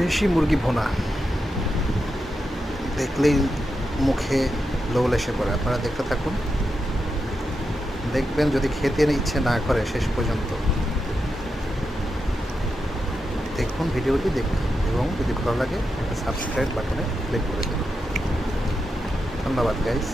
দেশি মুরগি ভুনা দেখলেই মুখে লোল এসে পড়ে। আপনারা দেখতে থাকুন, দেখবেন যদি খেতে ইচ্ছে না করে শেষ পর্যন্ত দেখুন ভিডিওটি দেখুন, এবং যদি ভালো লাগে একটা সাবস্ক্রাইব বাটনে ক্লিক করে দিন। ধন্যবাদ গাইস।